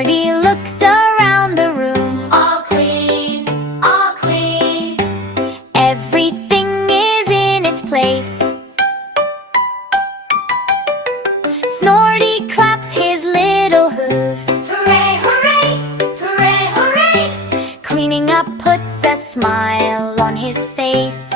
Snorty looks around the room. All clean, all clean. Everything is in its place. Snorty claps his little hooves. Hooray, hooray, hooray, hooray. Cleaning up puts a smile on his face.